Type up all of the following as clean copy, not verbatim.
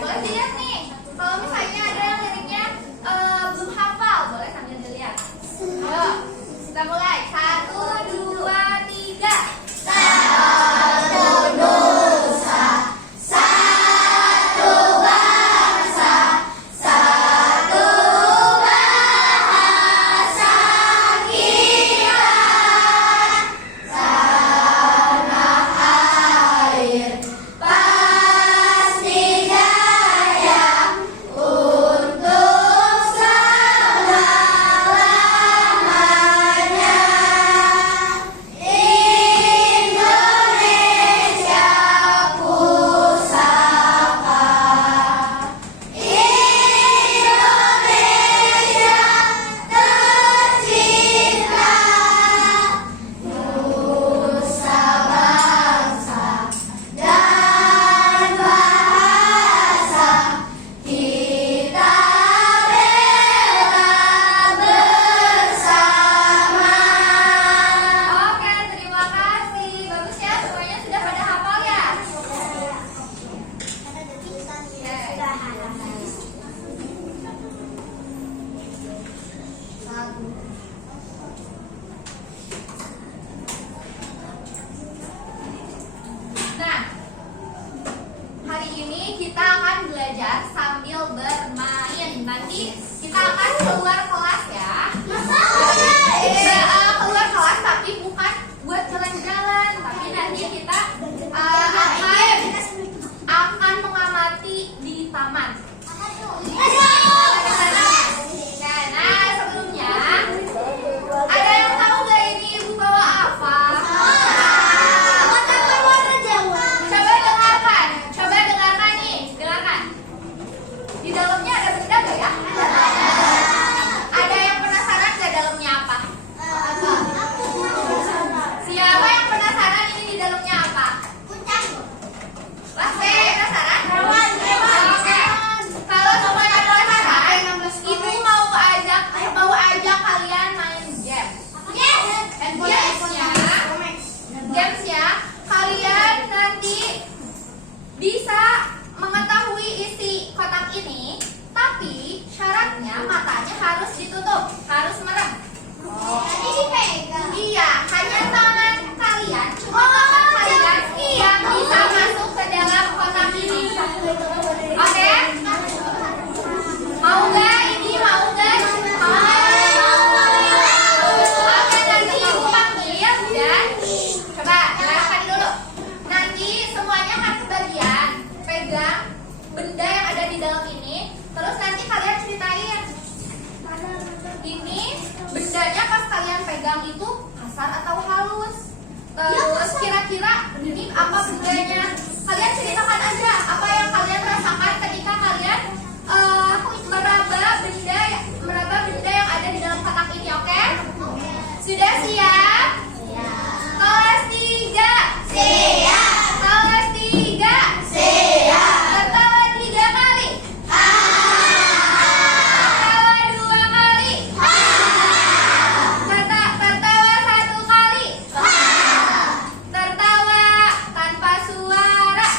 boleh dilihat nih. Kalau misalnya ada yang liriknya belum hafal, boleh sambil dilihat. Ayo, kita mulai. 1, 2, 3. Nah, hari ini kita akan belajar sambil bermain. Nanti kita akan keluar kelas ya. Keluar kelas tapi bukan buat jalan-jalan, tapi nanti kita akan mengamati di taman. Nah, sebelumnya ada yang tahu gak ini ibu bawa apa? Coba dengarkan nih, dengarkan. Di dalamnya ada benda gak ya? Ada yang penasaran gak dalamnya apa? Siapa yang penasaran ini di dalamnya apa? Pasti penasaran? Oke. Kalau semuanya penasaran, ibu mau ajak kalian main game. Gamesnya kalian nanti bisa mengetahui isi kotak ini, tapi syaratnya matanya harus ditutup, harus merem. Iya, hanya tangan kalian, cuma tangan kalian yang bisa masuk ke dalam kotak ini. Oke? Mau nggak ini? Mau nggak? Oke, nanti ibu panggil dan coba dengarkan dulu. Nanti semuanya akan kebagian pegang benda yang ada di dalam ini. Terus nanti kalian ceritain ini bendanya pas kalian pegang itu kasar atau halus. Terus kira-kira ini apa bendanya? Kalian ceritakan aja apa yang kalian rasakan ketika kalian meraba benda yang ada di dalam kotak ini, oke? Sudah siap? Kelas 3. Siap. Kelas 3. Siap. Tertawa 3 kali. Tertawa 2 kali. Tertawa 1 kali. Tertawa tanpa suara.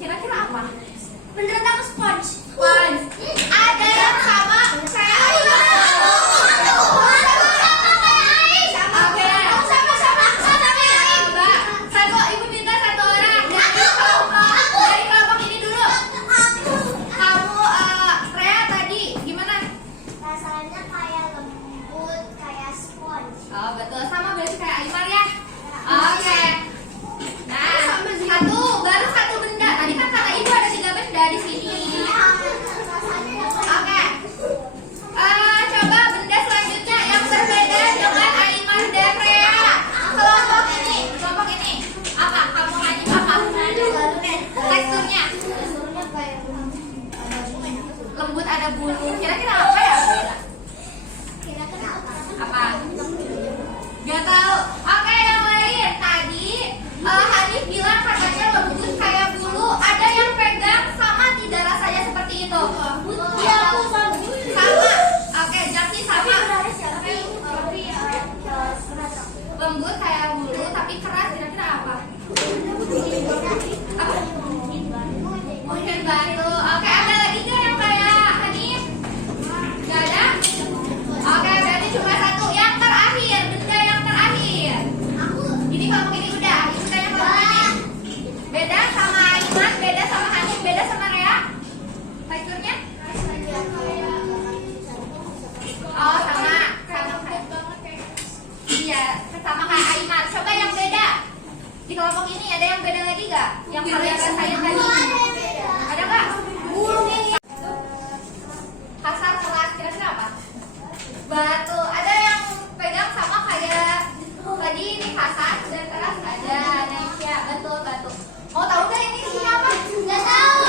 Kira-kira apa? Beneran aku sponge. Sponge. Ada yang sama kayak air. Satu, ibu minta satu orang dari kelompok ini dulu. Kamu, Rea tadi gimana? Rasanya kayak lembut, kayak sponge. Oh betul, sama berarti kayak Aymar ya. Oke. Nah, baru satu benda. Tadi kan kata ibu ada 3 benda di sini. Oke. Coba benda selanjutnya yang berbeda dengan Aymar dan Rea. Kelompok ini. Apa? Kamu nanya apa? Teksturnya lembut, ada bulu. Kira-kira apa ya? Apa? Gak tahu. Oke, yang lain. Tadi Hanif bilang katanya lembut kayak bulu. Ada yang pegang sama tidak rasanya seperti itu? Iya, aku sama. Sama. Oke, Jaki sama. Lembut kayak bulu tapi keras. Kira-kira apa? Apa? Mungkin batu. Oke, ada lagi gak yang kayak Hanif? Gak ada? Oke, berarti cuma satu. Yang terakhir, benda yang terakhir. Ini kelompok ini udah. Ini benda yang kelompok ini. Beda sama Iman, beda sama Hanif, beda sama Rea. Teksturnya? Oh, sama. Iya, sama kayak Aymar. Coba yang beda. Di kelompok ini ada yang beda lagi gak? Yang kalian rasain tadi? Ada gak? Kasar, keras, kira-kira apa? Batu. Ada yang pegang sama kayak tadi ini kasar dan keras. Ada Nesya, betul batu. Mau tahu gak ini isinya apa? Nggak tahu.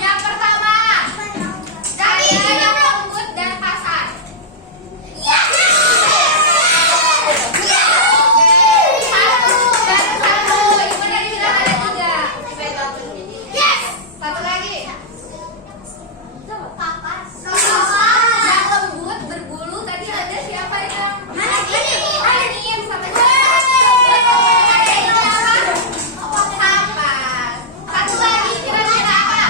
Yang pertama, ada yang lembut dan kasar. Satu. Ibu tadi bilang ada 3. Satu lagi. Yang lembut berbulu tadi ada siapa yang? Hanif sama Kapas. Satu lagi kira-kira apa?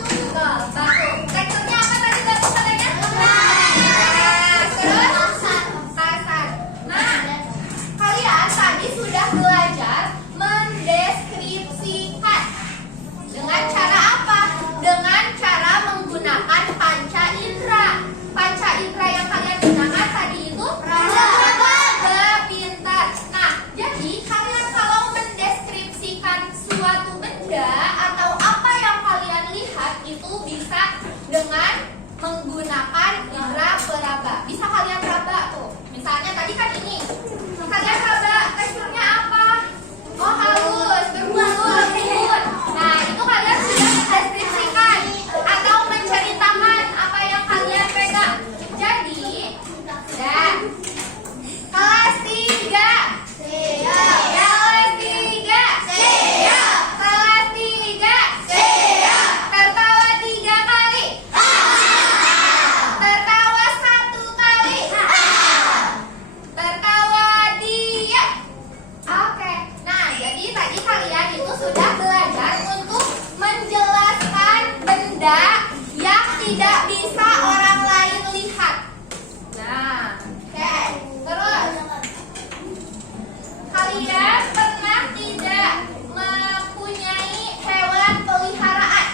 Betul, batu. Teksturnya apa tadi batu katanya? Terus kasar. Nah, kalian tadi sudah belajar mendeskripsikan. Dengan cara apa? Dengan cara menggunakan panca indera. Panca indera yang kalian gunakan tadi itu raba pintar. Nah, jadi kalian kalau mendeskripsikan suatu benda atau apa yang kalian lihat itu bisa dengan menggunakan indera peraba. Bisa kalian raba tuh. Misalnya tadi kan ini. Kalian raba teksturnya apa? Oh, halus, berbulu, lembut. Nah, itu kalian sudah mendeskripsikan atau menceritakan apa yang kalian pegang. Jadi, ya. Kelas 3. Kelas 3. Kelas 3. Tertawa 3 kali. Tertawa 1 kali. Tertawa diam. Oke. Nah, jadi tadi kalian itu sudah belajar untuk menjelaskan benda yang tidak bisa orang lain lihat. Nah, oke. Terus kalian pernah tidak mempunyai hewan peliharaan?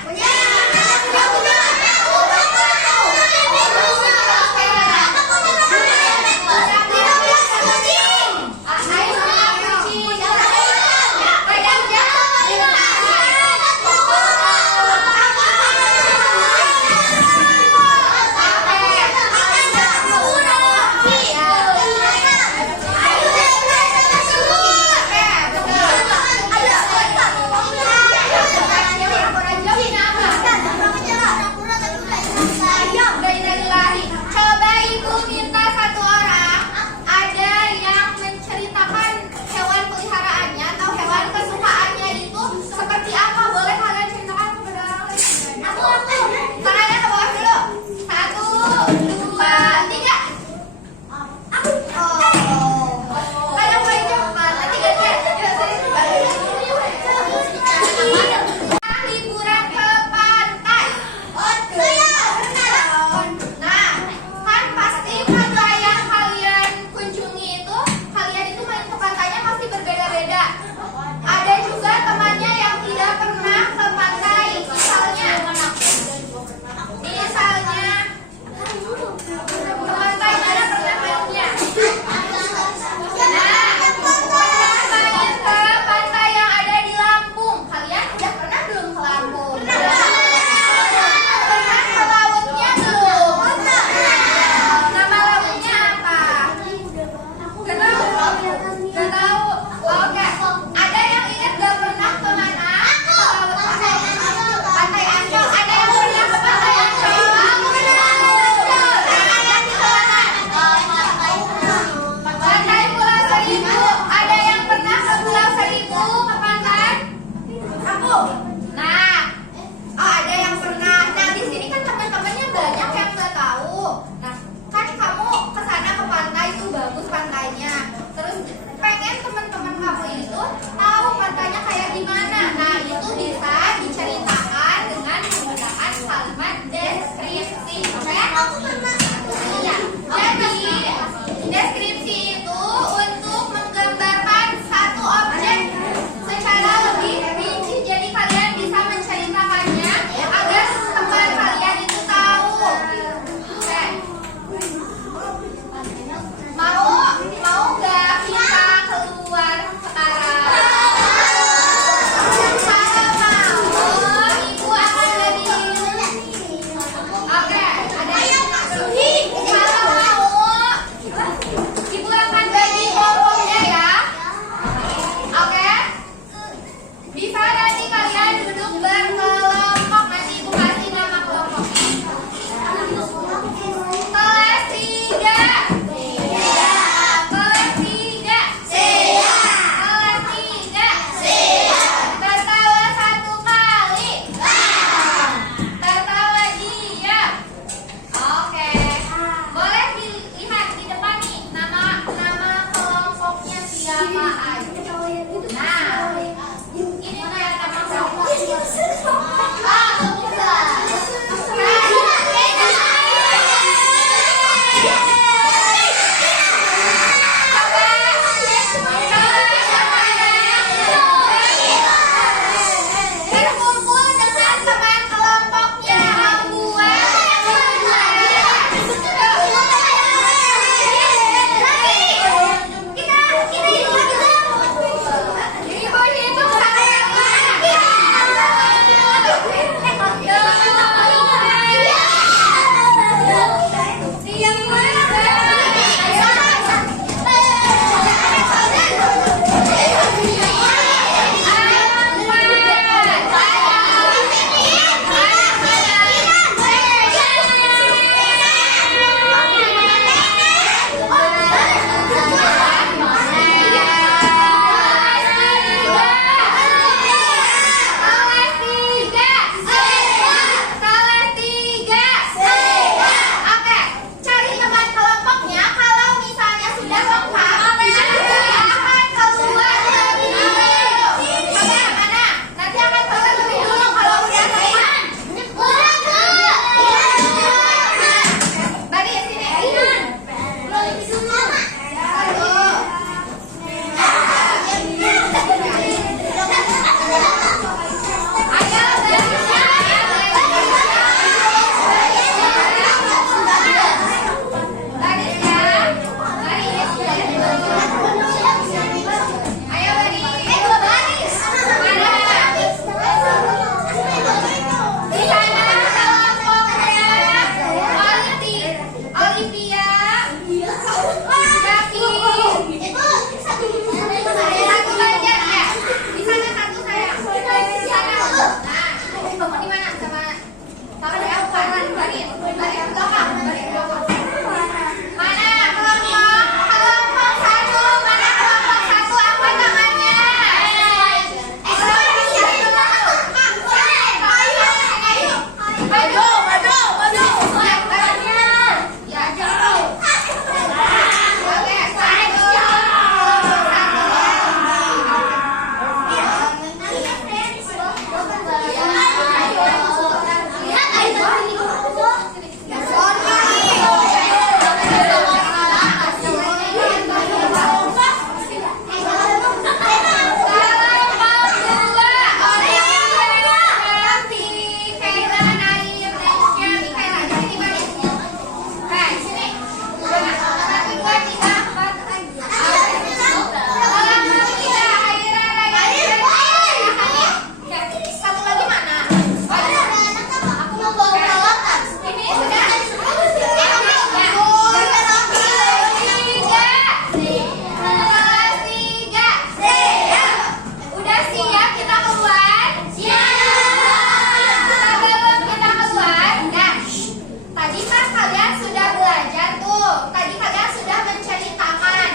Tadi kan kalian sudah belajar tuh. Tadi kalian sudah menceritakan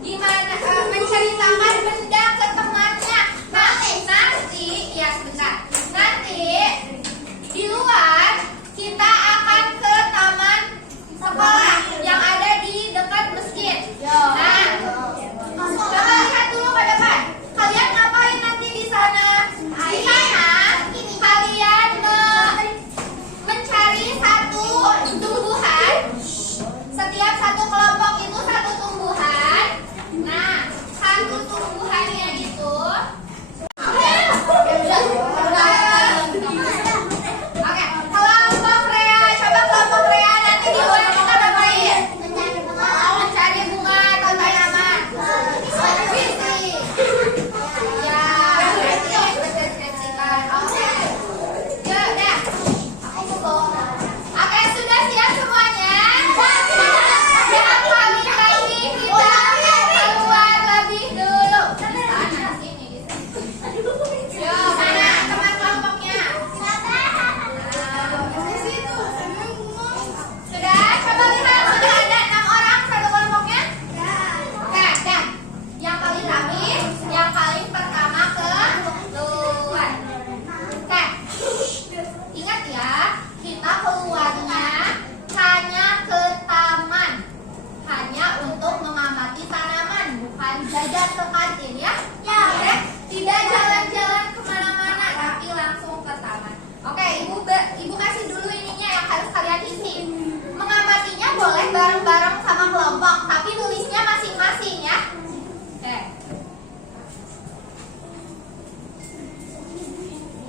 gimana menceritakan benda ke temannya. Nah, nanti ya sebentar. Nanti di luar kita akan ke taman sekolah yang ada di dekat masjid. Nah, coba lihat dulu ke depan. Kalian ngapain nanti di sana? Di sana kalian mencari satu tumbuhan. Setiap satu kelompok itu satu tumbuhan. Nah, satu tumbuhannya itu Oke, kelompok Rea, coba kelompok Rea nanti di luar kita ngapain? Mencari bunga atau tanaman. Skripsi. Ya, skripsikan. Oke. Ya, udah. Oke, sudah siap semuanya? Jangan panik lagi, kita keluar lebih dulu. Sana, sini, di sini. Yo, mana teman kelompoknya? Sudah, coba lihat sudah ada 6 orang satu kelompoknya. Oke, dan yang paling rapi, yang paling pertama keluar. Oke, ingat ya, kita keluarnya hanya ke taman, hanya untuk mengamati tanaman, bukan jajan ke kantin ya. Oke, tidak jalan-jalan kemana-mana, tapi langsung ke taman. Oke, ibu kasih dulu ininya yang harus kalian isi. Mengamatinya boleh bareng-bareng sama kelompok, tapi nulisnya masing-masing ya. Oke.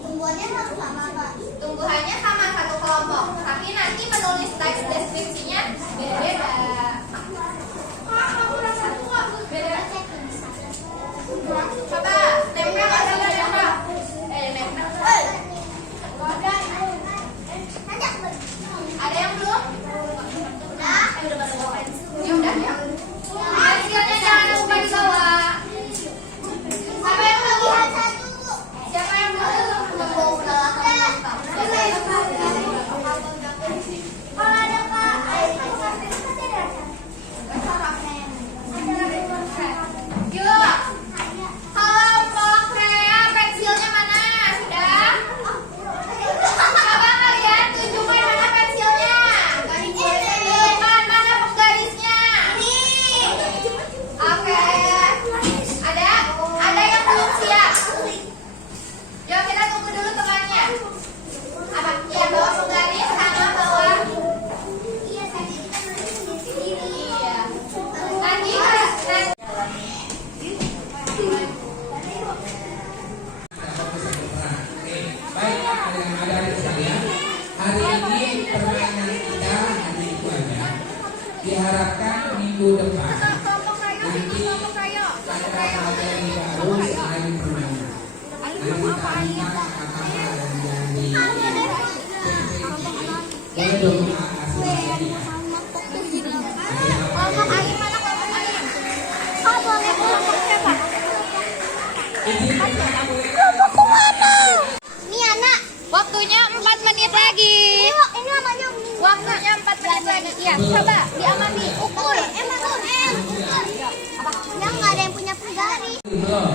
Tumbuhannya harus sama, Kak. Tumbuhannya sama satu kelompok, tapi nanti menulis teks deskripsinya beda-beda. Beda. Coba tempel atau nggak tempel? Nempel. Ada yang belum? Udah? Ya udah ya. Hasilnya jangan lupa dibawa. Siapa yang belum? Siapa yang belum? Kalau ada Kak, Yuk. Kelompok Rea, pensilnya mana? Sudah? Coba kalian tunjukkan mana pensilnya. Tunjukkan mana penggarisnya. Oke. Ada yang belum siap? Yuk kita tunggu dulu temannya. Apa? Ya bawa penggaris sama bawa. Iya. Nanti Baik, adik-adik sekalian, hari ini permainan kita hanya itu aja. Diharapkan minggu depan nanti pada materi baru selain permainan. Nanti kita minta kakak dan yang di boleh dong hasilnya ya. waktunya 4 menit lagi. Ini namanya Waktunya 4 menit lagi. Iya, coba diamati, ukur. apa? Yang nggak ada yang punya penggaris. Belum.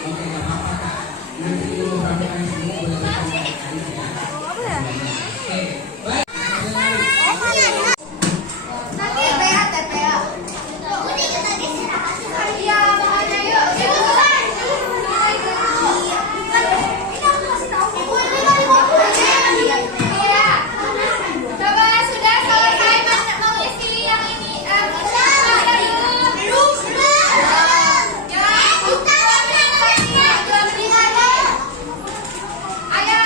Oke, nggak apa-apa Kak. Nanti dulu rapikan semua boleh kita Oke, baik. Nanti PA TPA. Udah kita istirahat. Iya, makanya yuk. Iya. Coba sudah selesai mengisi yang ini. Belum. Ya, kita belum. Ayo